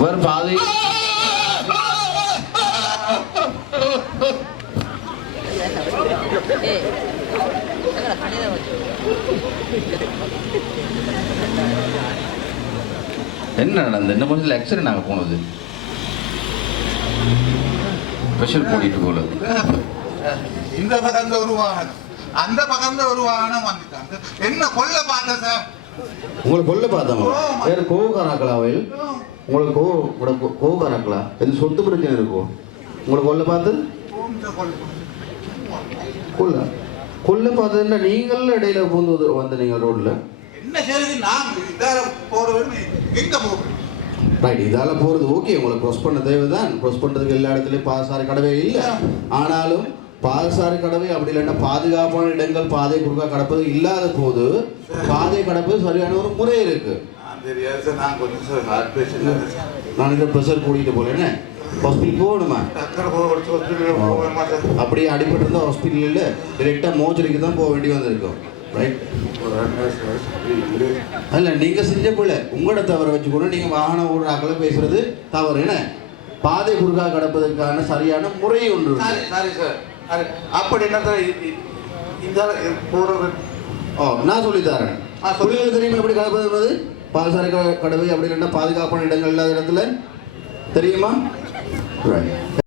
வேறு பாதை என்ன நடந்தது? என்ன கொஞ்சம் ஆக்சிடென்ட் ஆக போனது, ப்ரெஷர் போட்டிட்டு போல. இந்த பக்கம் ஒரு வாகனம், அந்த பக்கம் ஒரு வாகனம் வந்துட்டாங்க. என்ன கொல்ல பார்த்த சார்? உங்களை கொல்ல பார்த்தவங்க வேறு கோவக்காராக்களா? வயல் உங்களுக்கு கோவக்காராக்களா? எது சொத்து பிரச்சனை இருக்கும்? உங்களை கொல்ல பார்த்தது? கொல்ல கொல்ல பார்த்ததுன்னா நீங்கள் இடையில பூந்து வந்து நீங்கள் ரோட்ல என்ன செய்யுது? நான் இதால போறேன்னு எங்க போகிறேன்? ரைட், இதால போறது ஓகே, உங்களை க்ராஸ் பண்ண தேவைதான். க்ராஸ் பண்றதுக்கு எல்லா இடத்துலயும் பாதசாரி கடவை இல்லை. ஆனாலும் பாதசாரி கடவை அப்படி இல்லைன்னா பாதுகாப்பான இடங்கள் பாதை குறுக்கா கடப்பது இல்லாத போது பாதை கடப்பது சரியான ஒரு முறை இருக்கு. நான் இந்த ப்ரெஷர் கூட்டிட்டு போலேன்னு ஹாஸ்பிட்டல் போகணுமா? அப்படியே அடிபட்டு இருந்தா ஹாஸ்பிட்டலில் டிரெக்டா மோச்சரிக்கு தான் போக வேண்டி வந்திருக்கும். ரைட், அல்ல நீங்க செஞ்ச போல உங்களோட தவறை வச்சு கூட நீங்க வாகனம் ஓடுறாக்களை பேசுறது தவறு. என்ன பாதை குறுக்கா கடப்பதற்கான சரியான முறை ஒன்று. சரி சார், அப்படி என்ன போறது? நான் சொல்லித்தரேன். புள்ளிகள் தெரியுமா எப்படி கடப்பது? பாதசாரி கடவை அப்படி இல்லைன்னா பாதுகாப்பான இடங்கள் இல்லாத இடத்துல தெரியுமா? Right.